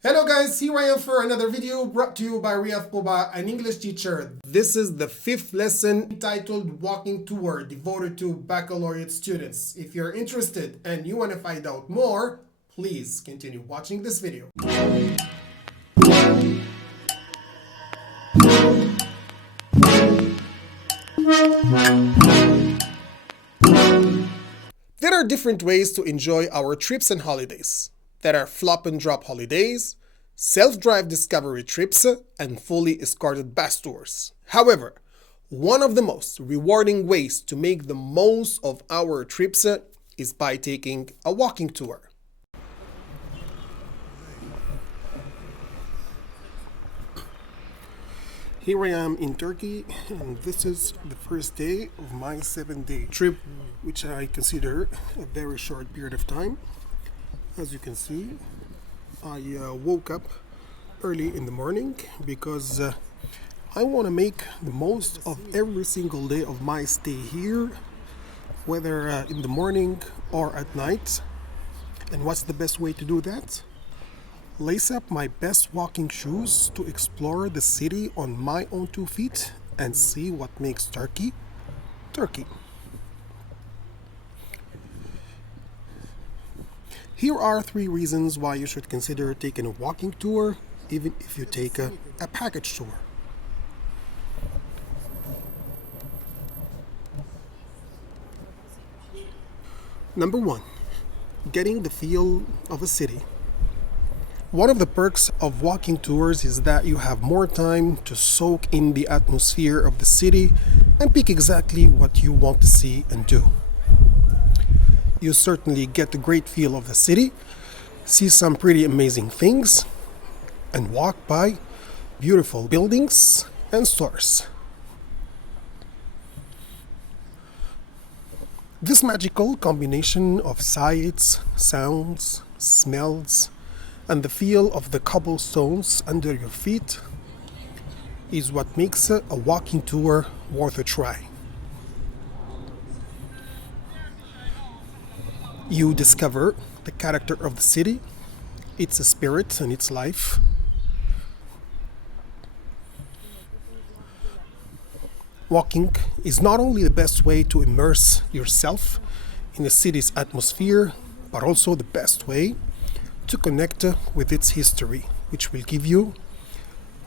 Hello guys, here I am for another video brought to you by Riyadh Poba, an English teacher. This is the fifth lesson entitled Walking Tour, devoted to baccalaureate students. If you're interested and you want to find out more, please continue watching this video. There are different ways to enjoy our trips and holidays. There are flop and drop holidays, self-drive discovery trips, and fully escorted bus tours. However, one of the most rewarding ways to make the most of our trips is by taking a walking tour. Here I am in Turkey, and this is the first day of my 7-day trip, which I consider a very short period of time. As you can see, I woke up early in the morning because I want to make the most of every single day of my stay here, whether in the morning or at night. And what's the best way to do that? Lace up my best walking shoes to explore the city on my own 2 feet and see what makes Turkey, Turkey. Here are 3 reasons why you should consider taking a walking tour, even if you take a package tour. Number 1, getting the feel of a city. One of the perks of walking tours is that you have more time to soak in the atmosphere of the city and pick exactly what you want to see and do. You certainly get a great feel of the city, see some pretty amazing things, and walk by beautiful buildings and stores. This magical combination of sights, sounds, smells, and the feel of the cobblestones under your feet is what makes a walking tour worth a try. You discover the character of the city, its spirit and its life. Walking is not only the best way to immerse yourself in the city's atmosphere, but also the best way to connect with its history, which will give you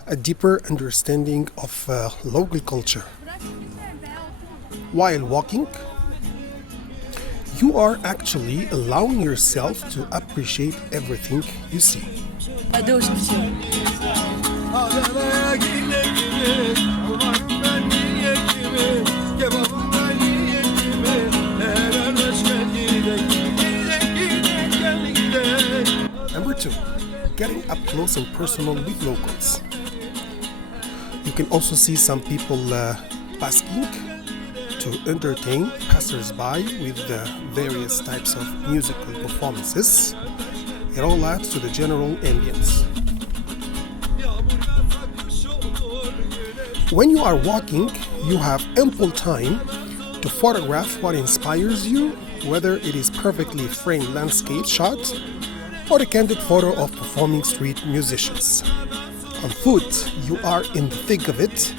a deeper understanding of local culture. While walking, you are actually allowing yourself to appreciate everything you see. Number 2, getting up close and personal with locals. You can also see some people basking to entertain passers-by with various types of musical performances. It all adds to the general ambience. When you are walking, you have ample time to photograph what inspires you, whether it is perfectly framed landscape shot or a candid photo of performing street musicians. On foot, you are in the thick of it,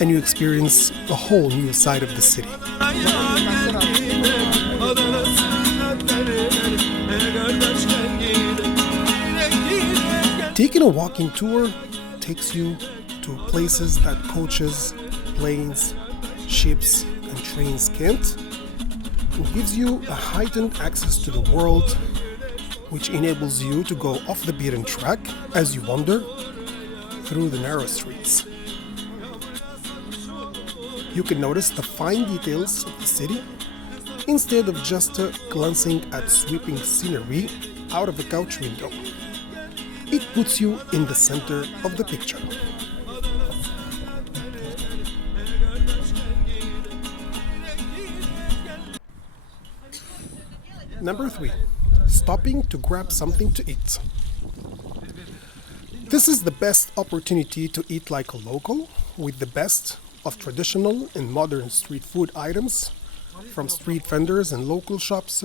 and you experience a whole new side of the city. Taking a walking tour takes you to places that coaches, planes, ships, and trains can't, and gives you a heightened access to the world, which enables you to go off the beaten track as you wander through the narrow streets. You can notice the fine details of the city instead of just glancing at sweeping scenery out of a couch window. It puts you in the center of the picture. Number 3, stopping to grab something to eat. This is the best opportunity to eat like a local, with the best of traditional and modern street food items from street vendors and local shops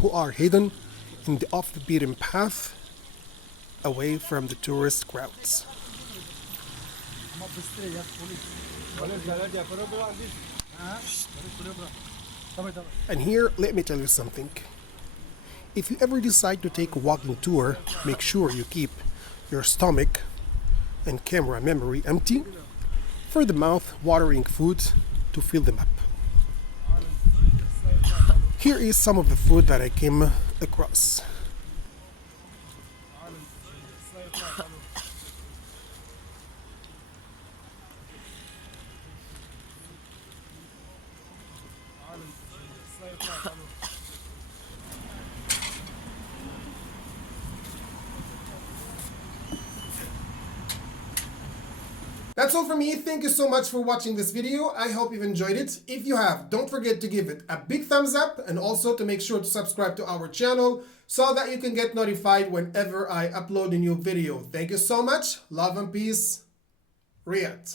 who are hidden in the off-the-beaten path away from the tourist crowds. And here, let me tell you something. If you ever decide to take a walking tour, make sure you keep your stomach and camera memory empty for the mouth-watering food to fill them up. Here is some of the food that I came across. That's all from me. Thank you so much for watching this video. I hope you've enjoyed it. If you have, don't forget to give it a big thumbs up and also to make sure to subscribe to our channel so that you can get notified whenever I upload a new video. Thank you so much. Love and peace. Riyadh.